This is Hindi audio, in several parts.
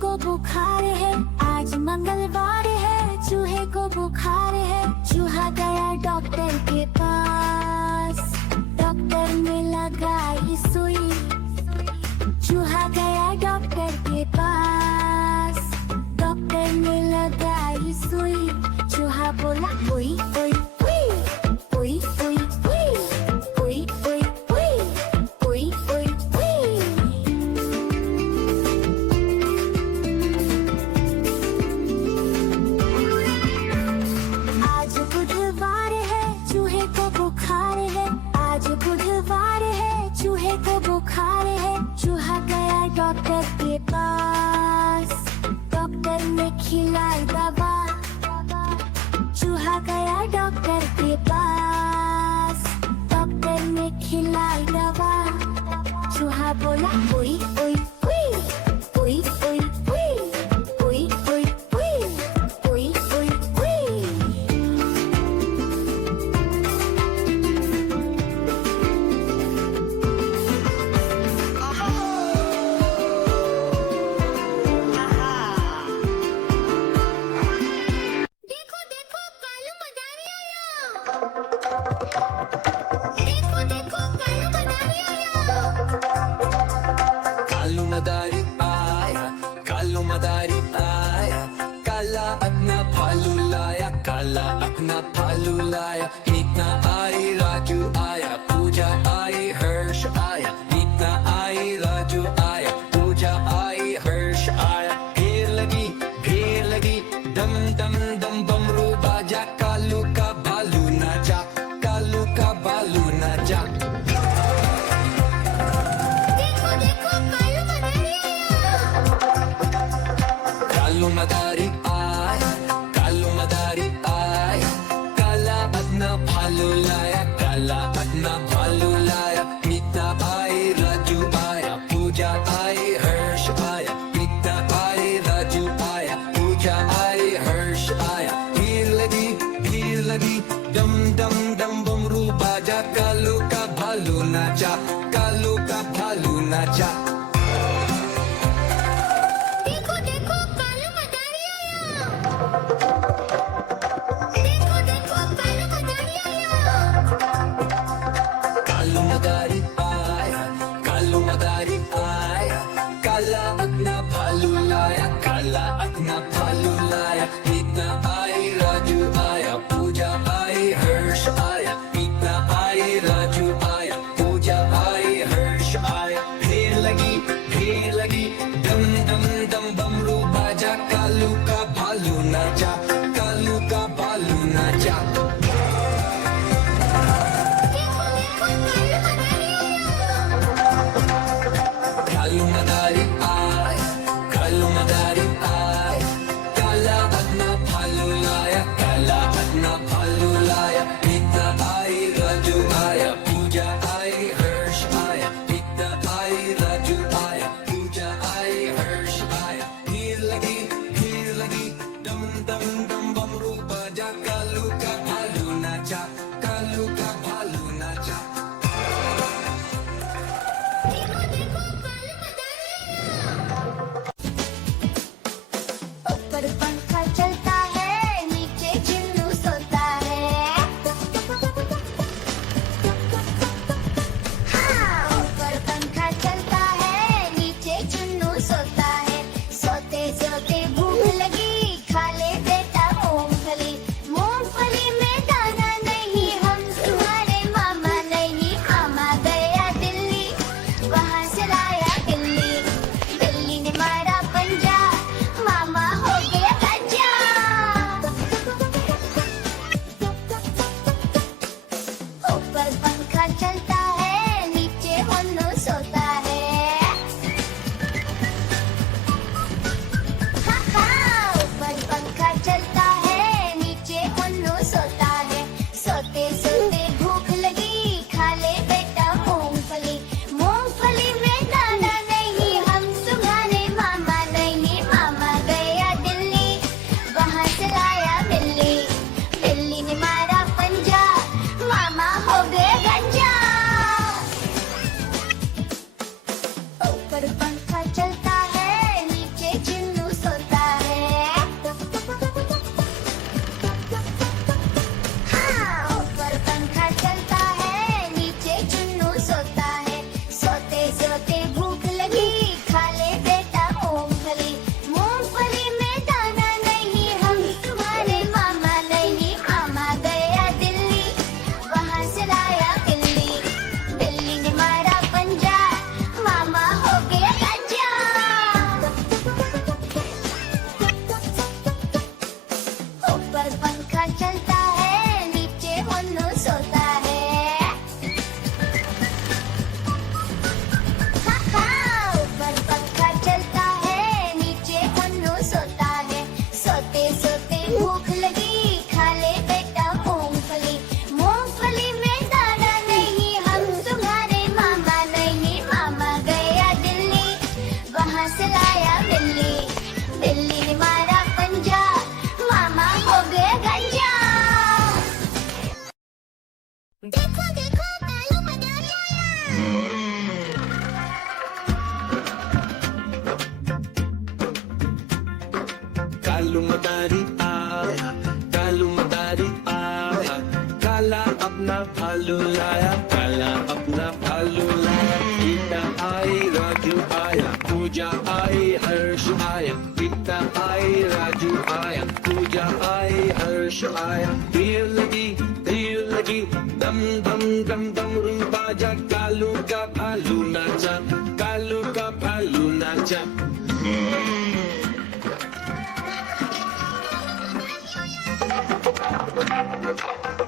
को बुखार है, आज मंगलवार है, चूहे को बुखार है। चूहा गया डॉक्टर के पास, डॉक्टर ने लगाई सुई। चूहा गया डॉक्टर के पास, डॉक्टर ने लगाई सुई। चूहा बोला ओई ओई ओई ओई ओई ओई ओई ओई ओई ओई ओई। आज बुधवार है, चूहे को बुखार है, आज बुधवार है, चूहे को बुखार है। चूहा गया डॉक्टर के पास, डॉक्टर ने खिलाई दवा। चूहा गया डॉक्टर के पास, डॉक्टर ने खिलाई दवा। चूहा बोला ओई ओई ओई ओई ओई ओई ओई ओई ओई ओई ओई। देखो देखो कालू मदारी आया। देखो देखो कालू मदारी आया। कालू मदारी आया, कालू मदारी आया, काला अपना भालू लाया, काला अपना भालू लाया। नीता आई, राजू आया, पूजा आई, हर्ष आया। नीता आई, राजू आया, पूजा आई, हर्ष आया। भीड़ लगी, दम दम दम बमरू बाजा। कालू का भालू नाचा, कालू का भालू नाचा। देखो देखो कालू मदारी आया। कालू मदारी आया, कालू मदारी आया, काला अपना भालू लाया, काला अपना भालू लाया। नीता आई, राजू आया, पूजा आई, हर्ष आया। नीता आई, राजू आया, पूजा आई, हर्ष आया। भीड़ लगी, दम दम दम बमरू बाजा। कालू का भालू नाचा, कालू का भालू नाचा। देखो देखो कालू मदारी आया। देखो देखो कालू मदारी आया। कालू मदारी आया, कालू मदारी आया, काला अपना भालू लाया, काला अपना भालू लाया। नीता आई, राजू आया, पूजा आई, हर्ष आया। नीता आई, राजू आया, पूजा आई, हर्ष आया। भीड़ लगी, भालू लाया, काला अपना भालू लाया। गीता आई, राजू आया, पूजा आई, हर्ष आया। गीता आई, राजू आया, पूजा आई, हर्ष आया। भीड़ लगी, दम दम दम दम रूम बाजा। कालू का भालू नाचा, कालू का भालू नाचा।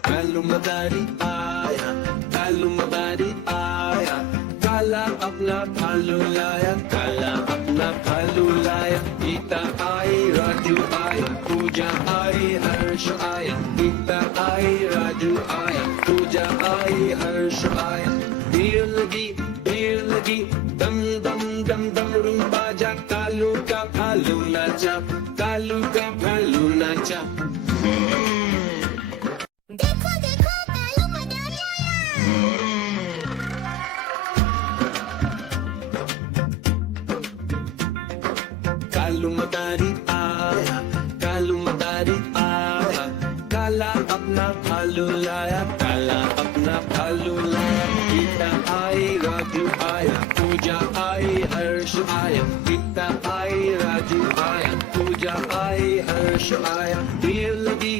कालू मदारी आया, कालू मदारी आया। काला अपना भालू लाया, काला अपना भालू लाया। गीता आई, राजू आया, पूजा आई, हर्ष आया। गीता आई, राजू आया, पूजा आई, हर्ष आया। भीड़ लगी, दम दम दम दम रूम बाजा। कालू का भालू नाचा, कालू का भालू नाचा। देखो देखो कालू मदारी आया। कालू मदारी आया, कालू मदारी आया। काला अपना भालू लाया, काला अपना भालू लाया। गीता आई, राजू आया, पूजा आई, हर्ष आया। गीता आई, राजू आया, पूजा आई, हर्ष आया। भीड़ लगी,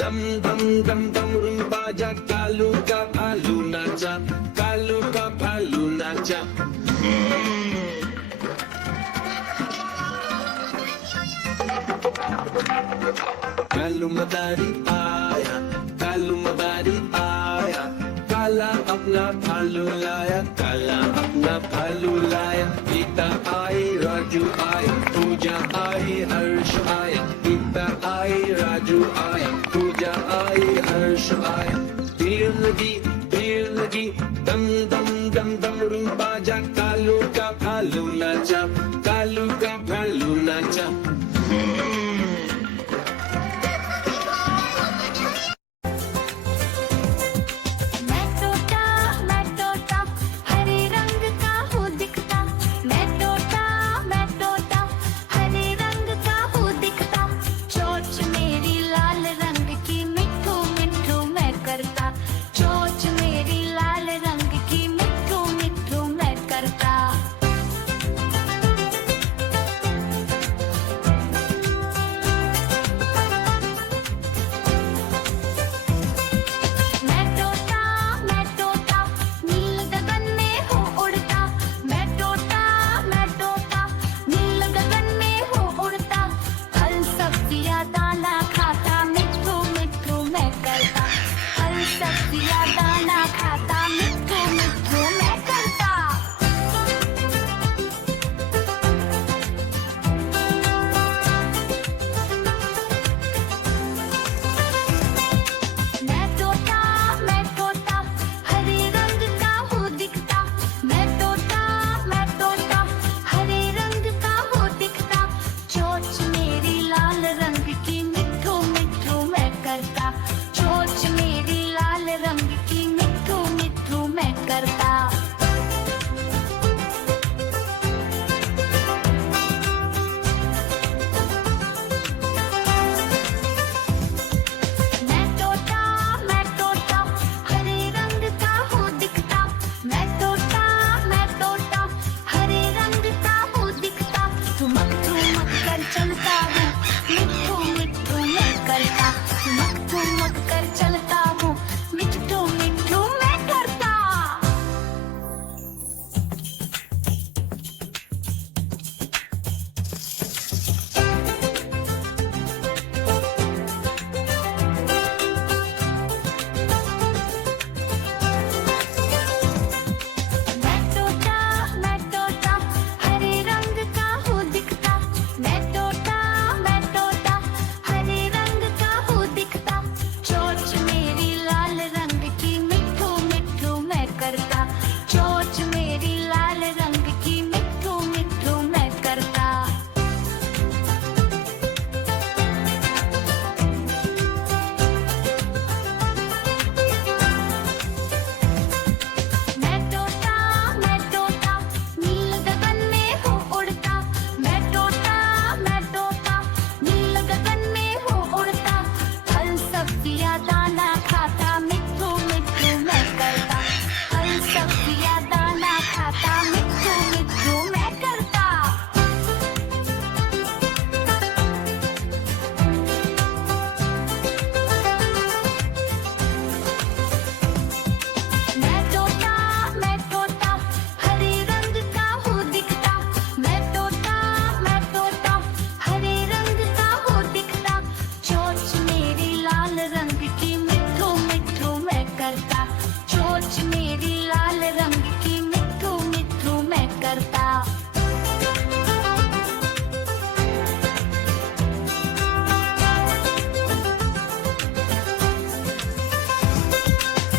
दम दम दम दम रूम बाजा। कालू का भालू नाचा, कालू का भालू नाचा। कालू मदारी आया, कालू मदारी आया। काला अपना भालू लाया, काला अपना भालू लाया। गीता आई, राजू आया, पूजा आई, हर्ष आया। गीता आई, राजू आया, पूजा आई, हर्ष आया। भीड़ लगी, दम दम दम दम रूम बाजा। कालू का भालू नाचा,